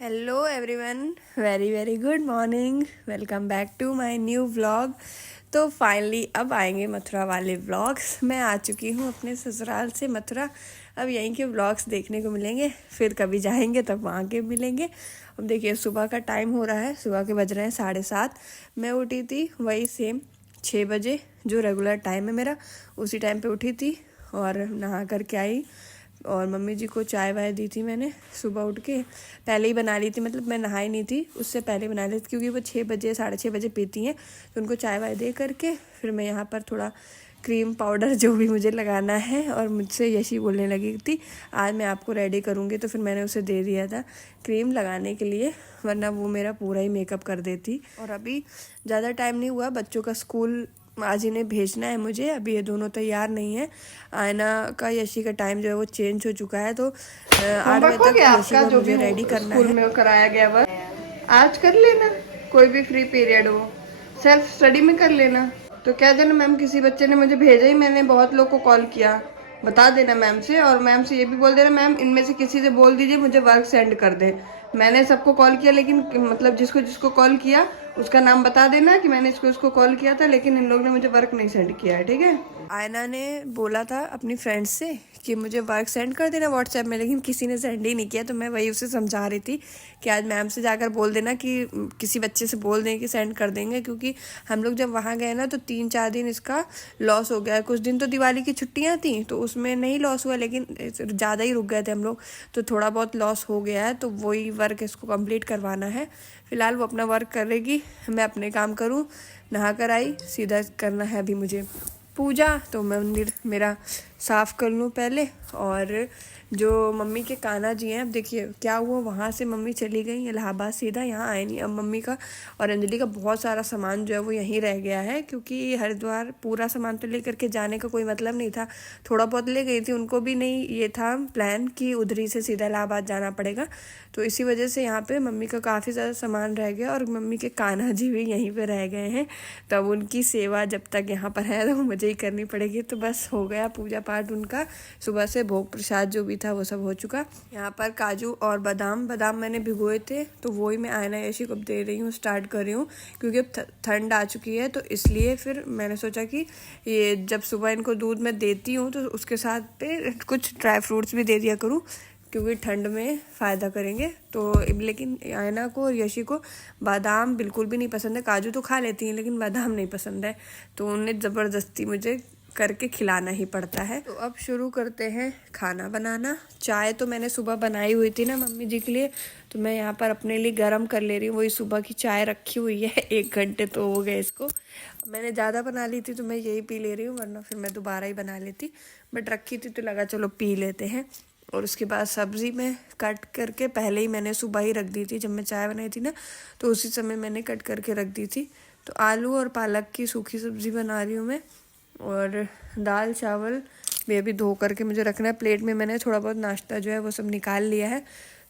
Hello everyone, very very good morning. Welcome back to my new vlog. तो finally अब आएंगे मथुरा वाले vlogs. मैं आ चुकी हूँ अपने ससुराल से मथुरा। अब यहीं के व्लॉग्स देखने को मिलेंगे, फिर कभी जाएंगे तब वहाँ के मिलेंगे। अब देखिए सुबह का टाइम हो रहा है, सुबह के बज रहे हैं 7:30। मैं उठी थी वही सेम 6 बजे, जो रेगुलर टाइम है मेरा, उसी टाइम पे उठी थी और नहा करके आई। और मम्मी जी को चाय वाय दी थी मैंने सुबह उठ के। पहले ही बना ली थी, मतलब मैं नहाई नहीं थी, उससे पहले बना ली थी, क्योंकि वो 6 बजे 6:30 बजे पीती हैं। तो उनको चाय वाय दे करके फिर मैं यहाँ पर थोड़ा क्रीम पाउडर जो भी मुझे लगाना है, और मुझसे यशी बोलने लगी थी आज मैं आपको रेडी करूँगी, तो फिर मैंने उसे दे दिया था क्रीम लगाने के लिए, वरना वो मेरा पूरा ही मेकअप कर देती। और अभी ज़्यादा टाइम नहीं हुआ, बच्चों का स्कूल आज इन्हें भेजना है मुझे। अभी ये दोनों तैयार नहीं है। आयना का यशी का टाइम जो है वो चेंज हो चुका है, तो 8 बजे तक यशी को मुझे रेडी करना है। स्कूल में कराया गया वर्क आज कर लेना, कोई भी फ्री पीरियड हो सेल्फ स्टडी में कर लेना। तो क्या जाना मैम, किसी बच्चे ने मुझे भेजा ही, मैंने बहुत लोग को कॉल किया, बता देना मैम से। और मैम से ये भी बोल देना मैम इनमें से किसी से बोल दीजिए मुझे वर्क सेंड कर दे। मैंने सबको कॉल किया, लेकिन मतलब जिसको जिसको कॉल किया उसका नाम बता देना कि मैंने इसको कॉल किया था, लेकिन इन लोगों ने मुझे वर्क नहीं सेंड किया है, ठीक है। आयना ने बोला था अपनी फ्रेंड्स से कि मुझे वर्क सेंड कर देना व्हाट्सएप में, लेकिन किसी ने सेंड ही नहीं किया। तो मैं वही उसे समझा रही थी कि आज मैम से जाकर बोल देना कि किसी बच्चे से बोल दें कि सेंड कर देंगे, क्योंकि हम लोग जब वहाँ गए ना तो 3-4 दिन इसका लॉस हो गया। कुछ दिन तो दिवाली की छुट्टियाँ थी तो उसमें नहीं लॉस हुआ, लेकिन ज़्यादा ही रुक गए थे हम लोग, तो थोड़ा बहुत लॉस हो गया है। तो वही वर्क इसको कंप्लीट करवाना है। फिलहाल वो अपना वर्क करेगी, मैं अपने काम करूँ। नहा कर आई, सीधा करना है अभी मुझे पूजा, तो मैं मंदिर मेरा साफ़ कर लूँ पहले। और जो मम्मी के कान्हा जी हैं, अब देखिए क्या हुआ, वहाँ से मम्मी चली गई इलाहाबाद, सीधा यहाँ आए नहीं। अब मम्मी का और अंजलि का बहुत सारा सामान जो है वो यहीं रह गया है, क्योंकि हरिद्वार पूरा सामान तो लेकर के जाने का कोई मतलब नहीं था। थोड़ा बहुत ले गई थी, उनको भी नहीं ये था प्लान कि उधरी से सीधा इलाहाबाद जाना पड़ेगा। तो इसी वजह से यहाँ पे मम्मी का काफ़ी ज़्यादा सामान रह गया, और मम्मी के कान्हा जी भी यहीं पे रह गए हैं। तब उनकी सेवा जब तक यहाँ पर है तो मुझे ही करनी पड़ेगी। तो बस हो गया पूजा पाठ उनका, सुबह से भोग प्रसाद जो भी था वो सब हो चुका। यहाँ पर काजू और बादाम मैंने भिगोए थे, तो वही मैं आयना यशी को दे रही हूँ, स्टार्ट कर रही हूँ, क्योंकि अब ठंड आ चुकी है। तो इसलिए फिर मैंने सोचा कि ये जब सुबह इनको दूध में देती हूँ तो उसके साथ पे कुछ ड्राई फ्रूट्स भी दे दिया करूँ, क्योंकि ठंड में फ़ायदा करेंगे। तो लेकिन आयना को और यशी को बादाम बिल्कुल भी नहीं पसंद है। काजू तो खा लेती हैं लेकिन बादाम नहीं पसंद है, तो उन्हें ज़बरदस्ती मुझे करके खिलाना ही पड़ता है। तो अब शुरू करते हैं खाना बनाना। चाय तो मैंने सुबह बनाई हुई थी ना मम्मी जी के लिए, तो मैं यहाँ पर अपने लिए गर्म कर ले रही हूँ। वही सुबह की चाय रखी हुई है, 1 घंटे तो हो गए इसको। मैंने ज़्यादा बना ली थी तो मैं यही पी ले रही हूँ, वरना फिर मैं दोबारा ही बना लेती, बट रखी थी तो लगा चलो पी लेते हैं। और उसके बाद सब्ज़ी में कट करके पहले ही मैंने सुबह ही रख दी थी, जब मैं चाय बनाई थी ना तो उसी समय मैंने कट करके रख दी थी। तो आलू और पालक की सूखी सब्ज़ी बना रही हूँ मैं, और दाल चावल भी अभी धो करके मुझे रखना है। प्लेट में मैंने थोड़ा बहुत नाश्ता जो है वो सब निकाल लिया है।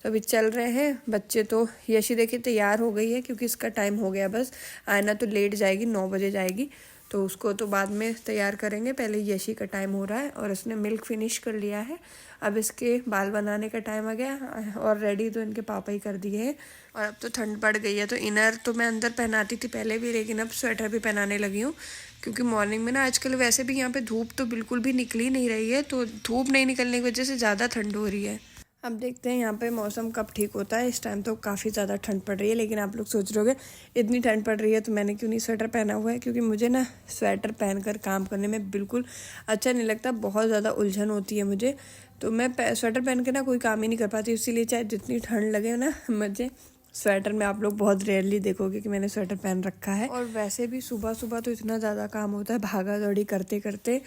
तो अभी चल रहे हैं बच्चे। तो यशी देखिए तैयार हो गई है, क्योंकि इसका टाइम हो गया बस। आयना तो लेट जाएगी, 9 बजे जाएगी, तो उसको तो बाद में तैयार करेंगे, पहले यशी का टाइम हो रहा है। और इसने मिल्क फिनिश कर लिया है, अब इसके बाल बनाने का टाइम आ गया, और रेडी तो इनके पापा ही कर दिए हैं। और अब तो ठंड पड़ गई है, तो इनर तो मैं अंदर पहनाती थी पहले भी, लेकिन अब स्वेटर भी पहनाने लगी हूँ, क्योंकि मॉर्निंग में ना आजकल वैसे भी यहाँ पे धूप तो बिल्कुल भी निकली नहीं रही है, तो धूप नहीं निकलने की वजह से ज़्यादा ठंड हो रही है। अब देखते हैं यहाँ पे मौसम कब ठीक होता है। इस टाइम तो काफ़ी ज़्यादा ठंड पड़ रही है, लेकिन आप लोग सोच रहे होगे इतनी ठंड पड़ रही है तो मैंने क्यों नहीं स्वेटर पहना हुआ है, क्योंकि मुझे ना स्वेटर पहनकर काम करने में बिल्कुल अच्छा नहीं लगता, बहुत ज़्यादा उलझन होती है मुझे। तो मैं स्वेटर पहन के ना कोई काम ही नहीं कर पाती, इसीलिए चाहे जितनी ठंड लगे ना मुझे स्वेटर में, आप लोग बहुत रेयरली देखोगे कि मैंने स्वेटर पहन रखा है। और वैसे भी सुबह सुबह तो इतना ज़्यादा काम होता है, भागा दौड़ी करते करते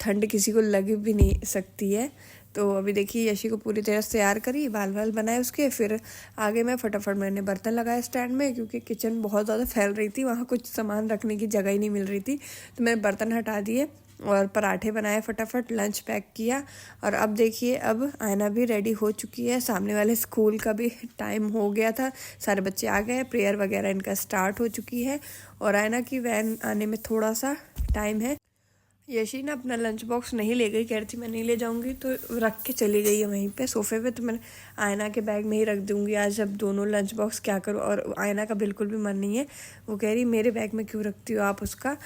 ठंड किसी को लग भी नहीं सकती है। तो अभी देखिए यशी को पूरी तरह से तैयार करी, बाल बाल बनाए उसके, फिर आगे मैं फटाफट मैंने बर्तन लगाए स्टैंड में, क्योंकि किचन बहुत ज़्यादा फैल रही थी, वहाँ कुछ सामान रखने की जगह ही नहीं मिल रही थी। तो मैंने बर्तन हटा दिए और पराठे बनाए, फटाफट लंच पैक किया। और अब देखिए अब आयना भी रेडी हो चुकी है, सामने वाले स्कूल का भी टाइम हो गया था, सारे बच्चे आ गए, प्रेयर वगैरह इनका स्टार्ट हो चुकी है, और आयना की वैन आने में थोड़ा सा टाइम है। यशी ना अपना लंच बॉक्स नहीं ले गई, कह रही थी मैं नहीं ले जाऊंगी, तो रख के चली गई है वहीं पे सोफे पे। तो मैंने आयना के बैग में ही रख दूंगी आज, अब दोनों लंच बॉक्स क्या करूँ। और आयना का बिल्कुल भी मन नहीं है, वो कह रही मेरे बैग में क्यों रखती हो आप उसका,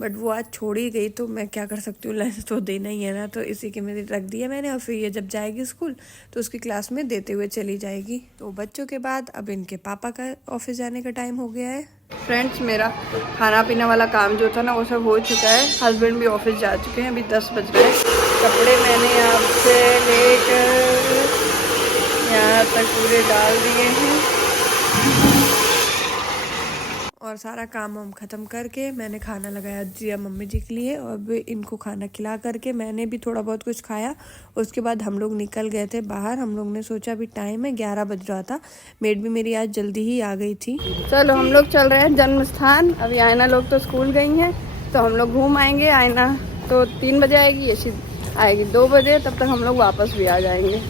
बट वो आज छोड़ ही गई तो मैं क्या कर सकती हूँ, लंच तो देना ही है ना। तो इसी के में रख दिया मैंने, और फिर ये जब जाएगी स्कूल तो उसकी क्लास में देते हुए चली जाएगी। तो बच्चों के बाद अब इनके पापा का ऑफिस जाने का टाइम हो गया है। फ्रेंड्स, मेरा खाना पीना वाला काम जो था ना वो सब हो चुका है। हस्बैंड भी ऑफिस जा चुके हैं, अभी 10 बज रहे हैं। कपड़े मैंने यहाँ से लेकर यहाँ तक पूरे डाल दिए हैं, और सारा काम वाम ख़त्म करके मैंने खाना लगाया दिया मम्मी जी के लिए, और अब इनको खाना खिला करके मैंने भी थोड़ा बहुत कुछ खाया। उसके बाद हम लोग निकल गए थे बाहर। हम लोग ने सोचा अभी टाइम है 11 बज रहा था, मेड भी मेरी आज जल्दी ही आ गई थी। चलो हम लोग चल रहे हैं जन्म स्थान। अभी आयना लोग तो स्कूल गई हैं, तो हम लोग घूम आएंगे। आयना तो 3 बजे आएगी, यशी आएगी 2 बजे, तब तक हम लोग वापस भी आ जाएंगे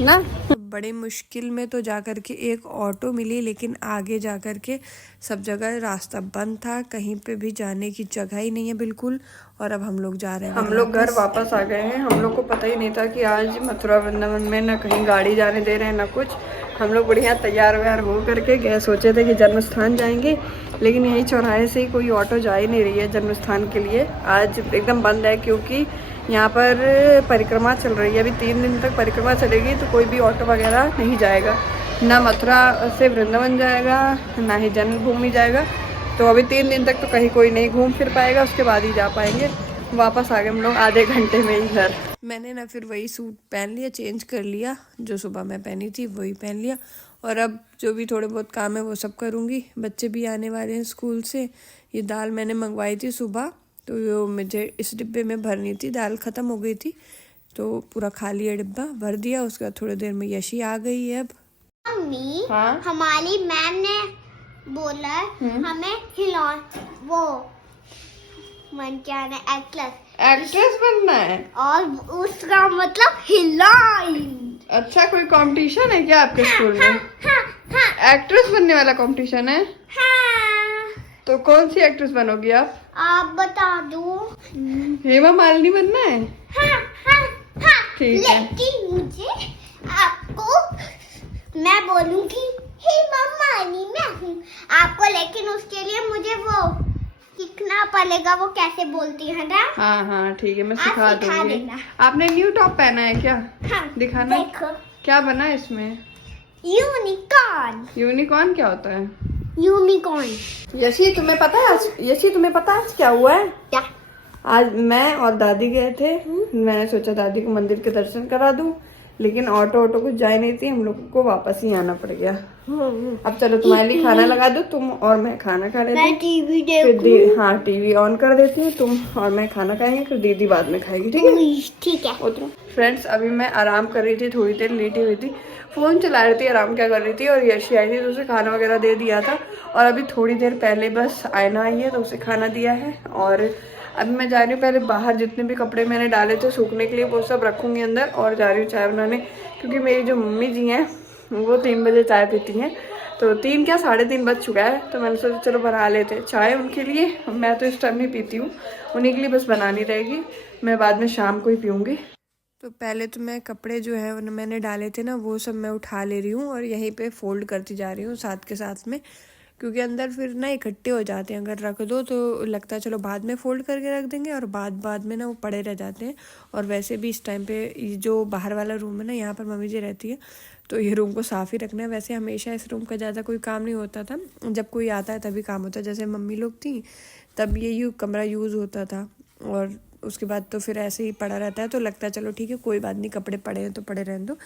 ना। बड़े मुश्किल में तो जा कर के एक ऑटो मिली, लेकिन आगे जा कर के सब जगह रास्ता बंद था, कहीं पे भी जाने की जगह ही नहीं है बिल्कुल। और अब हम लोग जा रहे हैं, हम लोग घर वापस आ गए हैं। हम लोग को पता ही नहीं था कि आज मथुरा वृंदावन में ना कहीं गाड़ी जाने दे रहे हैं ना कुछ। हम लोग बढ़िया तैयार व्यार हो करके गए, सोचे थे कि जन्म स्थान जाएंगे, लेकिन यही चौराहे से ही कोई ऑटो जा ही नहीं रही है जन्म स्थान के लिए। आज एकदम बंद है, क्योंकि यहाँ पर परिक्रमा चल रही है। अभी 3 दिन तक परिक्रमा चलेगी, तो कोई भी ऑटो वगैरह नहीं जाएगा, ना मथुरा से वृंदावन जाएगा, ना ही जन्मभूमि जाएगा। तो अभी 3 दिन तक तो कहीं कोई नहीं घूम फिर पाएगा, उसके बाद ही जा पाएंगे। वापस आ गए हम लोग आधे घंटे में ही घर। मैंने ना फिर वही सूट पहन लिया, चेंज कर लिया, जो सुबह मैं पहनी थी वही पहन लिया। और अब जो भी थोड़े बहुत काम है वो सब करूँगी। बच्चे भी आने वाले हैं स्कूल से। ये दाल मैंने मंगवाई थी सुबह, तो वो मुझे इस डिब्बे में भरनी थी, दाल ख़त्म हो गई थी तो पूरा खाली है डिब्बा, भर दिया। उसके बाद थोड़ी देर में यशी आ गई है। अब मम्मी, हाँ? हमारी मैम ने बोला हमें वो मन क्या है एक्ट्रेस बनना है, और उसका मतलब हिलाइन। अच्छा कोई कंपटीशन है क्या आपके स्कूल में? एक्ट्रेस बनने वाला कंपटीशन है? हाँ, तो कौन सी एक्ट्रेस बनोगी आप बता दो। हेमा मालिनी बनना है? हाँ, ठीक है। लेकिन मुझे आपको मैं बोलूंगी हे मम्मी मैं हूँ आपको, लेकिन उसके लिए मुझे वो सीखना पड़ेगा, वो कैसे बोलती है ना। हाँ ठीक है, मैं आप सिखा सिखा दूंगी। देना। आपने न्यू टॉप पहना है क्या? हाँ, दिखाना। देखो, क्या बना है इसमें? यूनिकॉर्न। यूनिकॉर्न क्या होता है? यूनिकॉर्न यशी तुम्हें पता है आज क्या हुआ है? क्या? आज मैं और दादी गए थे। मैंने सोचा दादी को मंदिर के दर्शन करा दूं, लेकिन ऑटो कुछ जा नहीं थी, हम लोगों को वापस ही आना पड़ गया। अब चलो तुम्हारे लिए खाना लगा दो, तुम और मैं खाना खा लेते मैं हैं। टीवी फिर हाँ टीवी ऑन कर देती हूँ, तुम और मैं खाना खाएंगे, फिर दीदी बाद में खाएगी, ठीक है? ठीक है। उतरो। फ्रेंड्स, अभी मैं आराम कर रही थी, थोड़ी देर लेटी हुई थी, फ़ोन चला रही थी, आराम क्या कर रही थी। और यशी आई थी तो उसे खाना वगैरह दे दिया था, और अभी थोड़ी देर पहले बस आयना आई है तो उसे खाना दिया है। और अभी मैं जा रही हूँ, पहले बाहर जितने भी कपड़े मैंने डाले थे सूखने के लिए वो सब रखूँगी अंदर, और जा रही हूँ चाय बनाने, क्योंकि मेरी जो मम्मी जी हैं वो 3 बजे चाय पीती हैं। तो 3 क्या 3:30 बज चुका है, तो मैंने सोचा चलो बना लेते चाय उनके लिए। मैं तो इस टाइम नहीं पीती हूँ, उन्हीं के लिए बस बनानी रहेगी, मैं बाद में शाम को ही पीऊँगी। तो पहले तो मैं कपड़े जो है मैंने डाले थे ना वो सब मैं उठा ले रही हूँ, और यहीं पे फोल्ड करती जा रही हूँ साथ के साथ में, क्योंकि अंदर फिर ना इकट्ठे हो जाते हैं। अगर रख दो तो लगता है चलो बाद में फोल्ड करके रख देंगे, और बाद में ना वो पड़े रह जाते हैं। और वैसे भी इस टाइम पे जो बाहर वाला रूम है ना, यहाँ पर मम्मी जी रहती है, तो ये रूम को साफ़ ही रखना है। वैसे हमेशा इस रूम का ज़्यादा कोई काम नहीं होता था, जब कोई आता है तभी काम होता है। जैसे मम्मी लोग थी तब ये कमरा यूज़ होता था, और उसके बाद तो फिर ऐसे ही पड़ा रहता है, तो लगता है चलो ठीक है कोई बात नहीं, कपड़े पड़े हैं तो पड़े रहने दो।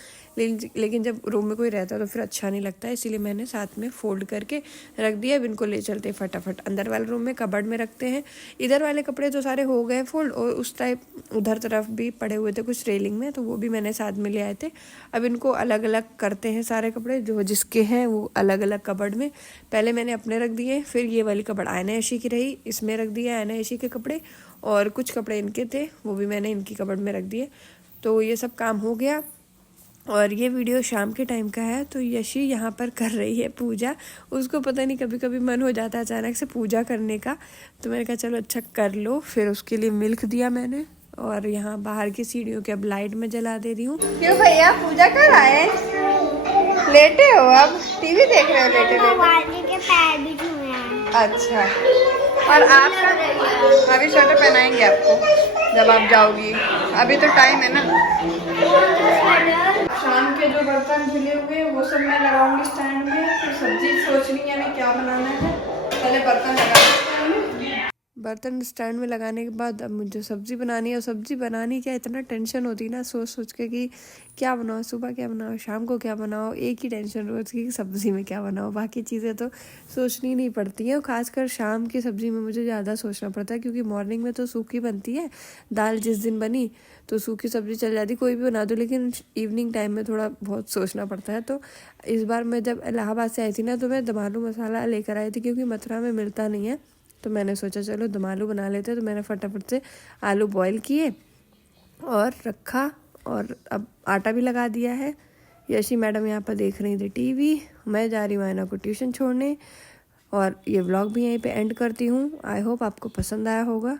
लेकिन जब रूम में कोई रहता है तो फिर अच्छा नहीं लगता है, इसीलिए मैंने साथ में फोल्ड करके रख दिया। अब इनको ले चलते फटाफट अंदर वाले रूम में, कबर्ड में रखते हैं। इधर वाले कपड़े तो सारे हो गए फोल्ड, और उस टाइप उधर तरफ भी पड़े हुए थे कुछ रेलिंग में, तो वो भी मैंने साथ में ले आए थे। अब इनको अलग अलग करते हैं, सारे कपड़े जो जिसके हैं वो अलग अलग कबर्ड में। पहले मैंने अपने रख दिए, फिर ये वाली कबर्ड आयना यशी की रही, इसमें रख दिया आयना यशी के कपड़े, और कुछ कपड़े इनके थे वो भी मैंने इनकी कबर्ड में रख दिए। तो ये सब काम हो गया। और ये वीडियो शाम के टाइम का है। तो यशी यहाँ पर कर रही है पूजा। उसको पता नहीं कभी कभी मन हो जाता है अचानक से पूजा करने का, तो मैंने कहा चलो अच्छा कर लो। फिर उसके लिए मिल्क दिया मैंने, और यहाँ बाहर की सीढ़ियों के अब लाइट में जला दे रही हूँ। क्यों भैया पूजा कर आए? लेटे हो अब, टीवी देख रहे हो लेटे बाबाजी के पैर भी छूए हैं। अच्छा, और आपका अभी स्वेटर पहनाएंगे आपको जब आप जाओगी, अभी तो टाइम है ना। शाम के जो बर्तन धुले हुए वो सब मैं लगाऊंगी स्टैंड में। फिर सब्जी सोच रही है मैं क्या बनाना है, पहले बर्तन लगा स्टैंड में। बर्तन स्टैंड में लगाने के बाद अब मुझे सब्ज़ी बनानी है। और सब्ज़ी बनानी क्या, इतना टेंशन होती है ना सोच सोच के कि क्या बनाओ, सुबह क्या बनाओ, शाम को क्या बनाओ। एक ही टेंशन रोज़ की सब्ज़ी में क्या बनाओ, बाकी चीज़ें तो सोचनी नहीं पड़ती हैं। और ख़ासकर शाम की सब्ज़ी में मुझे ज़्यादा सोचना पड़ता है, क्योंकि मॉर्निंग में तो सूखी बनती है दाल, जिस दिन बनी तो सूखी सब्ज़ी चल जाती, कोई भी बना दो। लेकिन इवनिंग टाइम में थोड़ा बहुत सोचना पड़ता है। तो इस बार मैं जब इलाहाबाद से आई थी ना, तो मैं दम आलू मसाला लेकर आई थी, क्योंकि मथुरा में मिलता नहीं है। तो मैंने सोचा चलो दम आलू बना लेते हैं। तो मैंने फटाफट से आलू बॉईल किए और रखा, और अब आटा भी लगा दिया है। यशी मैडम यहाँ पर देख रही थी टीवी, मैं जा रही हूँ आयना को ट्यूशन छोड़ने। और ये व्लॉग भी यहीं पे एंड करती हूँ। आई होप आपको पसंद आया होगा।